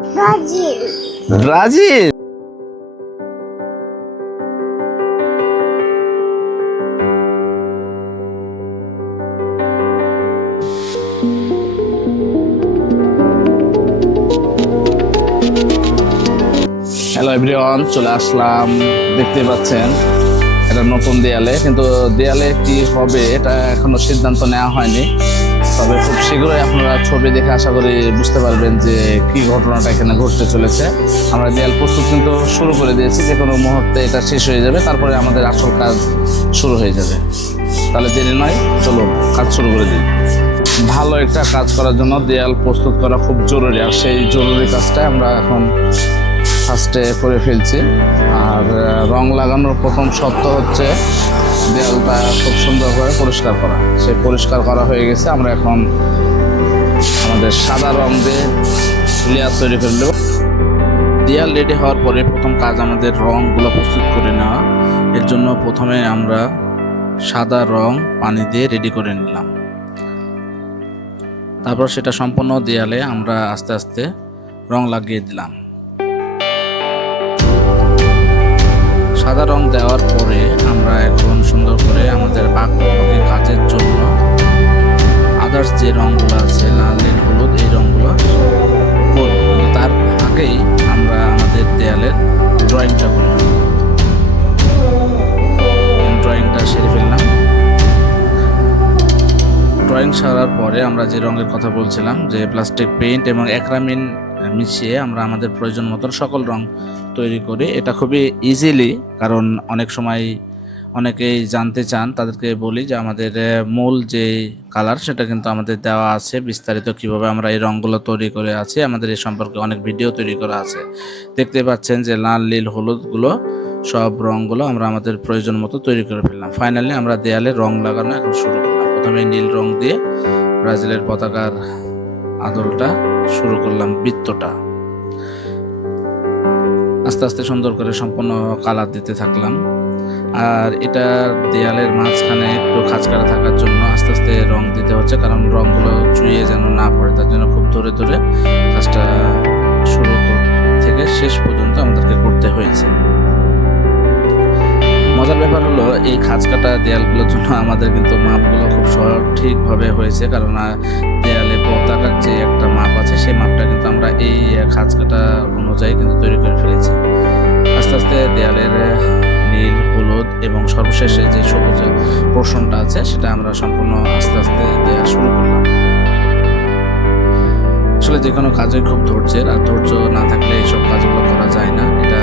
Brazil. Brazil. Hello everyone, চলে আসলাম। দেখতে পাচ্ছেন এটা নতুন দেয়ালে, কিন্তু দেয়ালে কি হবে এটা এখনো সিদ্ধান্ত নেওয়া হয়নি। তবে খুব শীঘ্রই আপনারা ছবি দেখে আশা করি বুঝতে পারবেন যে কি ঘটনাটা এখানে ঘটতে চলেছে। আমরা দেয়াল প্রস্তুত কিন্তু শুরু করে দিয়েছি, যে কোনো মুহূর্তে এটা শেষ হয়ে যাবে, তারপরে আমাদের আসল কাজ শুরু হয়ে যাবে। তাহলে দেরি নয়, চলুন কাজ শুরু করে দিই। ভালো একটা কাজ করার জন্য দেয়াল প্রস্তুত করা খুব জরুরি, আর সেই জরুরি কাজটা আমরা এখন ফার্স্টে করে ফেলছি। আর রং লাগানোর প্রথম শর্ত হচ্ছে দেয়ালটা খুব সুন্দরভাবে পরিষ্কার করা। সেই পরিষ্কার করা হয়ে গেছে, আমরা এখন আমাদের সাদা রং দিয়ে লেয়ার তৈরি করে নেব। দেয়াল রেডি হওয়ার পরে প্রথম কাজ আমাদের রংগুলো প্রস্তুত করে নেওয়া। এর জন্য প্রথমে আমরা সাদা রং পানি দিয়ে রেডি করে নিলাম। তারপর সেটা সম্পূর্ণ দেয়ালে আমরা আস্তে আস্তে রং লাগিয়ে দিলাম। সাদা রং দেওয়ার পরে আমরা এখন সুন্দর করে আমাদের বাকি কাজের জন্য আদার্স যে রঙগুলো আছে, লাল নীল হলুদ, এই রঙগুলো করব। কিন্তু তার আগেই আমরা আমাদের দেয়ালের ড্রয়িংটা করে নেব। ড্রয়িংটা সেরে ফেললাম। ড্রয়িং সারার পরে আমরা যে রঙের কথা বলছিলাম, যে প্লাস্টিক পেইন্ট এবং অ্যাক্রামিন মিশিয়ে আমরা আমাদের প্রয়োজন মতন সকল রং তৈরি করি। এটা খুবই ইজিলি, কারণ অনেক সময় অনেকেই জানতে চান, তাদেরকে বলি যে আমাদের মূল যে কালার সেটা কিন্তু আমাদের দেওয়া আছে বিস্তারিত, কিভাবে আমরা এই রঙগুলো তৈরি করে আছি আমাদের এই সম্পর্কে অনেক ভিডিও তৈরি করা আছে। দেখতে পাচ্ছেন যে লাল নীল হলুদগুলো, সব রঙগুলো আমরা আমাদের প্রয়োজন মতো তৈরি করে ফেললাম। ফাইনালি আমরা দেয়ালে রং লাগানো এখন শুরু করলাম। প্রথমে নীল রং দিয়ে ব্রাজিলের পতাকার আদলটা শুরু করলাম, বৃত্তটা আস্তে আস্তে সুন্দর করে সম্পূর্ণ কালার দিতে থাকলাম। আর এটা দেয়ালের মাঝখানে একটু খাঁজকাটা থাকার জন্য আস্তে আস্তে রং দিতে হচ্ছে, কারণ রংগুলো চুইয়ে যেন না পড়ে, তার জন্য খুব ধরে ধরে কাজটা শুরু থেকে শেষ পর্যন্ত আমাদেরকে করতে হয়েছে। মজার ব্যাপার হলো এই খাঁজকাটা দেয়ালগুলোর জন্য আমাদের কিন্তু মাপগুলো খুব সঠিকভাবে হয়েছে, কারণ দেয়ালে পতাকার যে একটা মাপ আছে সেই মাপটা কিন্তু আমরা এই খাঁজকাটা অনুযায়ী কিন্তু তৈরি করে ফেলেছি। আস্তে আস্তে দেয়ালের নীল হলুদ এবং সর্বশেষে যে সবুজ পোর্শনটা আছে সেটা আমরা সম্পূর্ণ আস্তে আস্তে দেওয়া শুরু করলাম। আসলে যে কোনো কাজই খুব ধৈর্যের, আর ধৈর্য না থাকলে এইসব কাজগুলো করা যায় না। এটা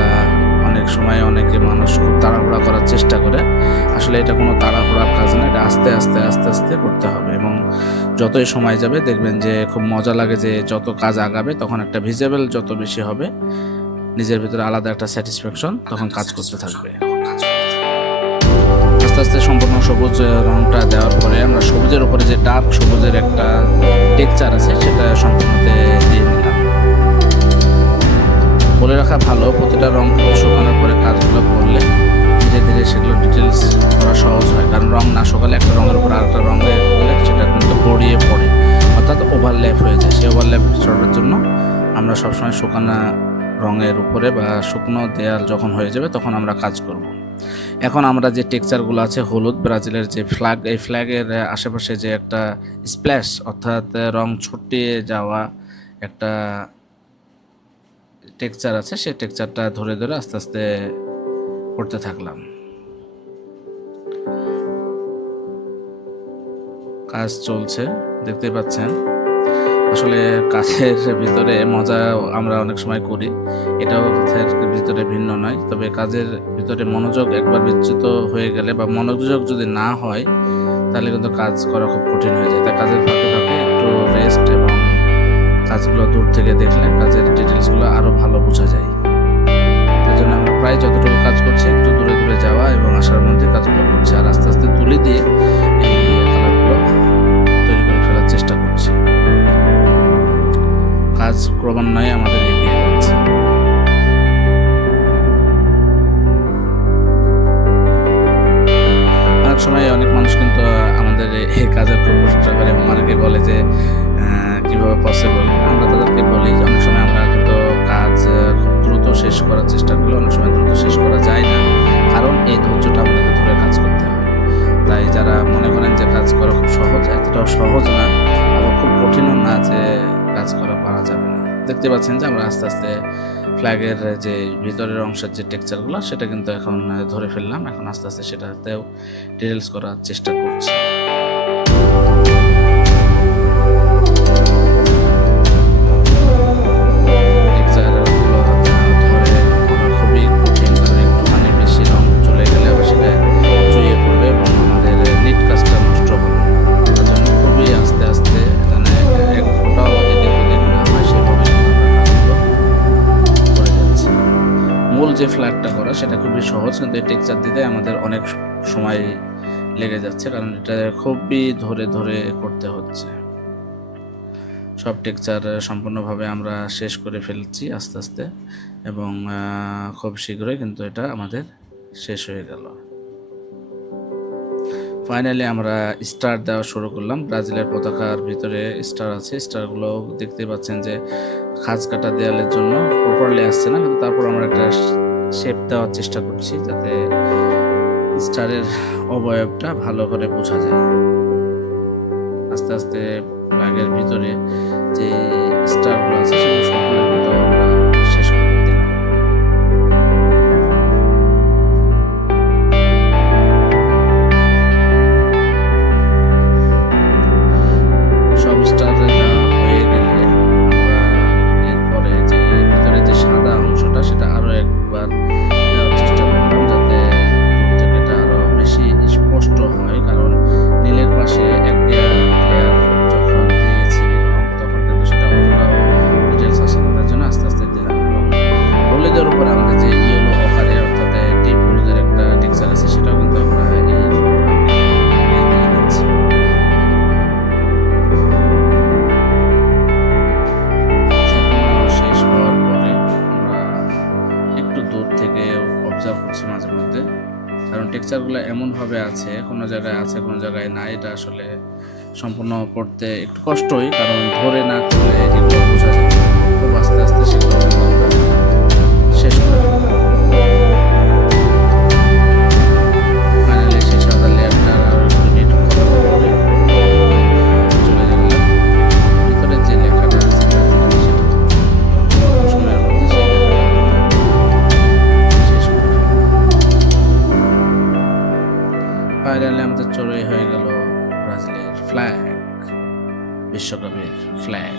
অনেক সময় অনেকে মানুষ খুব তাড়াহুড়া করার চেষ্টা করে, আসলে এটা কোনো তাড়াহুড়ার কাজ না, এটা আস্তে আস্তে আস্তে আস্তে করতে হবে। এবং যতই সময় যাবে দেখবেন যে খুব মজা লাগে, যে যত কাজ আগাবে তখন একটা ভিজিবল যত বেশি হবে, নিজের ভিতরে আলাদা একটা স্যাটিসফ্যাকশন তখন কাজ করতে থাকবে। আস্তে আস্তে সম্পূর্ণ সবুজ রংটা দেওয়ার পরে আমরা সবুজের উপরে যে ডার্ক সবুজের একটা টেক্সচার আছে সেটা সম্পূর্ণতে দিয়ে নিলাম। বলে রাখা ভালো, প্রতিটা রং শুকানোর পরে কাজগুলো করলে ধীরে ধীরে সেগুলো ডিটেলস করা সহজ হয়, কারণ রং না শুকালে একটা রঙের উপর আরেকটা রঙে করলে সেটা কিন্তু গড়িয়ে পড়ে, অর্থাৎ ওভারল্যাপ হয়ে যায়। সেই ওভারল্যাপ সরানোর জন্য আমরা সবসময় শুকানো রঙের উপরে বা শুকনো দেয়াল যখন হয়ে যাবে তখন আমরা কাজ করব। এখন আমরা যে টেক্সচারগুলো আছে, হলুদ ব্রাজিলের যে ফ্ল্যাগ, এই ফ্ল্যাগের আশেপাশে যে একটা স্প্ল্যাশ অর্থাৎ রং ছড়িয়ে যাওয়া একটা টেক্সচার আছে, সেই টেক্সচারটা ধরে ধরে আস্তে আস্তে করতে থাকলাম। কাজ চলছে, দেখতে পাচ্ছেন। আসলে কাজের ভিতরে মজা আমরা অনেক সময় করি, এটাও কাজের ভিতরে ভিন্ন নয়। তবে কাজের ভিতরে মনোযোগ একবার বিচ্যুত হয়ে গেলে বা মনোযোগ যদি না হয় তাহলে কিন্তু কাজ করা খুব কঠিন হয়ে যায়। তাই কাজের ফাঁকে ফাঁকে একটু রেস্ট এবং কাজগুলো দূর থেকে দেখলে কাজের ডিটেলসগুলো আরও ভালো বোঝা যায়। তাই জন্য আমরা প্রায় যতটুকু কাজ করছি একটু দূরে দূরে যাওয়া এবং আসার মধ্যে কাজগুলো করছি, আর আস্তে আস্তে তুলি দিয়ে এই কালারগুলো তৈরি করে ফেলার চেষ্টা করছি। কাজ ক্রমান্বয়ে আমাদের এগিয়ে যাচ্ছে। অনেক সময় অনেক মানুষ কিন্তু আমাদের এই কাজের খুব প্রশংসা করে এবং অনেকে বলে যে কিভাবে পসিবল। আমরা তাদেরকে বলি যে অনেক সময় আমরা কিন্তু সহজ না, আবার খুব কঠিনও না যে কাজ করা পারা যাবে না। দেখতে পাচ্ছেন যে আমরা আস্তে আস্তে ফ্ল্যাগের যে ভিতরের অংশের যে টেক্সচারগুলো সেটা কিন্তু এখন ধরে ফেললাম। এখন আস্তে আস্তে সেটাতেও ডিটেলস করার চেষ্টা করছি। মূল যে ফ্ল্যাগটা করা সেটা খুবই সহজ, কিন্তু এই টেক্সচার দিতে আমাদের অনেক সময় লেগে যাচ্ছে, কারণ এটা খুবই ধরে ধরে করতে হচ্ছে। সব টেক্সচার সম্পূর্ণভাবে আমরা শেষ করে ফেলছি আস্তে আস্তে, এবং খুব শীঘ্রই কিন্তু এটা আমাদের শেষ হয়ে গেল। ফাইনালি আমরা স্টার দেওয়া শুরু করলাম। ব্রাজিলের পতাকার ভিতরে স্টার আছে, স্টারগুলো দেখতে পাচ্ছেন যে খাঁজ কাটা দেয়ালের জন্য প্রপারলি আসছে না, কিন্তু তারপর আমরা একটা শেপ দেওয়ার চেষ্টা করছি যাতে স্টারের অবয়বটা ভালো করে বোঝা যায়। আস্তে আস্তে ফ্ল্যাগের ভিতরে যে স্টারগুলো আছে সেগুলো সবগুলো কিন্তু আমরা শেষ করে দিলাম। সব স্টার দেওয়া হয়ে গেলে আমরা এরপরে যে ভিতরে যে সাদা অংশটা সেটা আরো একবার দেওয়ার চেষ্টা করলাম, যাতে দূর থেকে এটা আরো বেশি স্পষ্ট হয়, কারণ নীলের পাশে এক লেয়ার যখন দিয়েছি তখন কিন্তু সেটা অতটাও ডিটেলস আসে না, তার জন্য আস্তে আস্তে দিলাম। এবং হলুদের উপরে আমাদের যে ইয়েলো আকারে অর্থাৎ ডিপ হলুদের একটা টেক্সচার আছে সেটাও কিন্তু আমরা এই দিয়ে দিচ্ছি। শেষ হওয়ার পরে আমরা একটু দূর থেকে অবজার্ভ করছি মাঝে মধ্যে, কারণ টেক্সচারগুলো এমনভাবে আছে, কোনো জায়গায় আছে কোনো জায়গায় নাই। এটা আসলে সম্পূর্ণ করতে একটু কষ্টই, কারণ ধরে না করলে এগুলো বোঝা যায়। খুব আস্তে আস্তে সেগুলো আমরা শেষ করে ফেললাম। ফাইনালি সেই সাদা লেয়ারটা আরো একটু নিট করার পরে চলে গেলাম ভিতরে যে লেখাটা আছে সেটা সময়ের মধ্যে সেই লেখাটা শেষ করে ফেললাম। ফাইনালি আমাদের চড়াই হয়ে গেল ব্রাজিলের ফ্ল্যাগ, বিশ্বকাপের ফ্ল্যাগ।